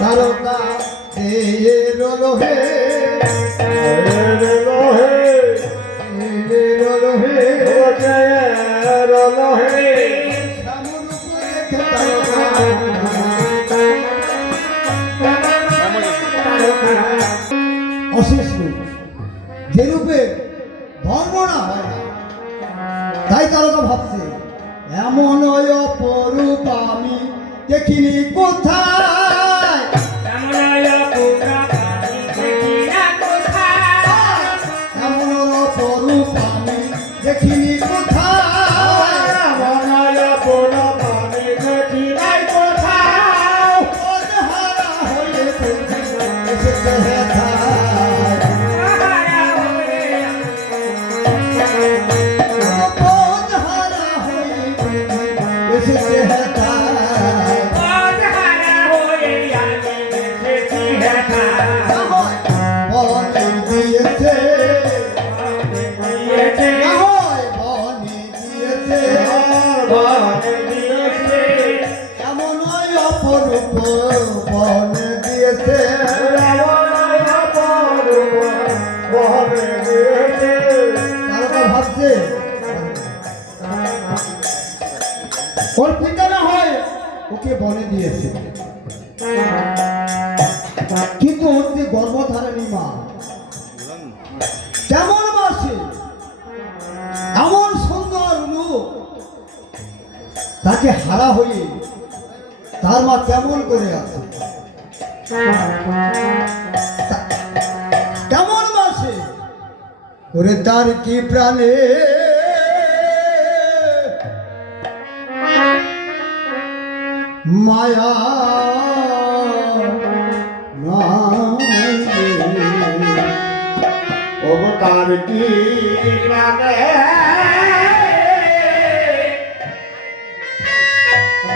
তারকা দিয়ে রলো হে অশেষ রূপ, যে রূপে বর্ণনা হয় না, তাই তারকা ভাবছে এমন অপরূপ আমি দেখিনি কোথায়, এমন অপরূপ আমি দেখিনি কোথায়, হারা হয়ে এসেছে হেথায়, হারা হয়ে এসেছে হেথায়, বনে দিয়েছে বনে দিয়েছে এমন অপরূপ বনে দিয়েছে, তারকা ভাবছে ওর ঠিকানা হয় ওকে বনে দিয়েছে, কিন্তু ওর যে গর্ভধারণী মা কেমন বাসে, এমন সুন্দর রূপ, তাকে হারা হয়ে তার মা কেমন করে আছে, কেমন বাসে ওরে তার কি প্রাণে মায়া তার কি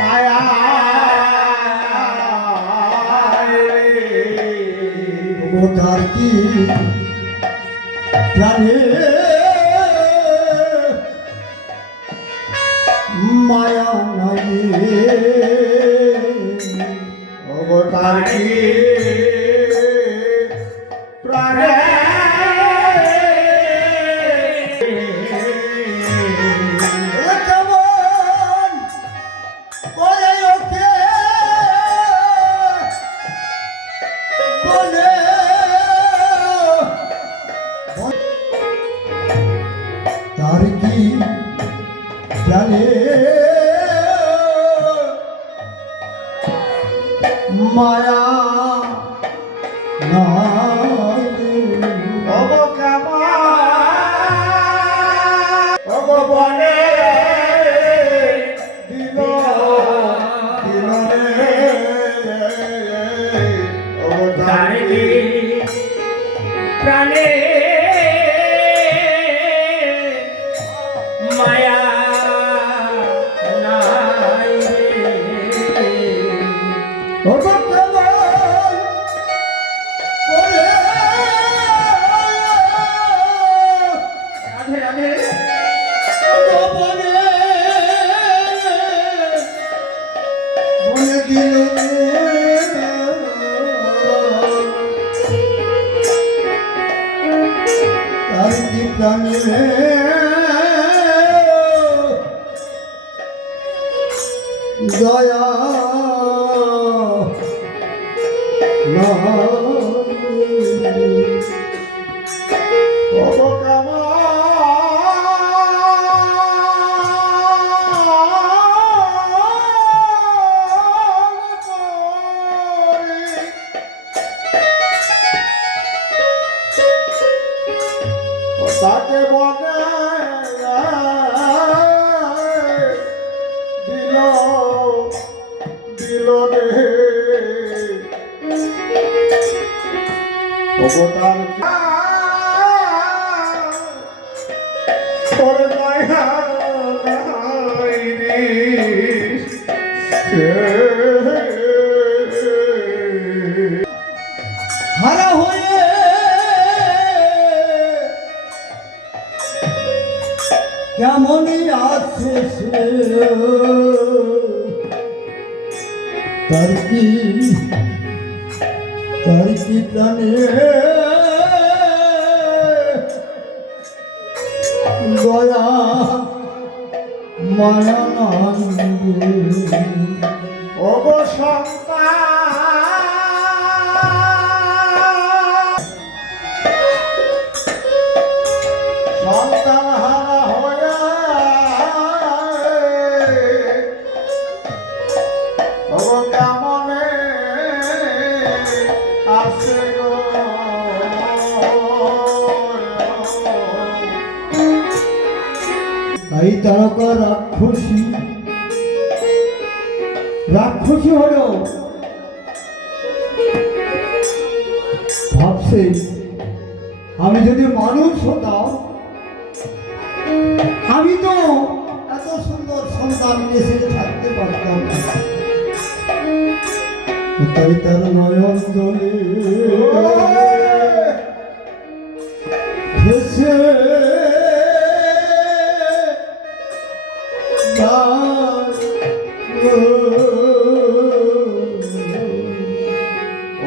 মায়া তার কি প্রাণে মায়া নাই, তার কি প্রাণে কেমন করে ওকে বলে তার কি জানে মায়া না বনে দিল দিল রে প্রাণে মায়া নাই রাধে বনে দিল তার কি প্রাণে দয়া তাকে বনে দিল দিল রে অবতার ওরে মায়া আছে সে তার কি প্রাণে দয়া মায়া ওগো সন্তান সন্তান হারা হয়ে ওগো কেমনে আসে গো এই তারকা রাক্ষসী হলো ভাবছে আমি যদি মানুষ হতাম আমি তো এত সুন্দর সন্তান নিয়ে সেটা থাকতে পারতাম না। তাই তার নয়ন জলে ভেসে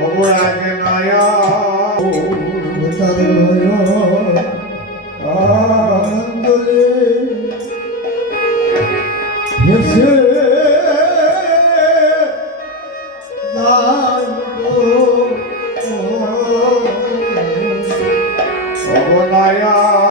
ওগো আগে নয়া তার নয়ন আনন্দে ভেসে যায় গো।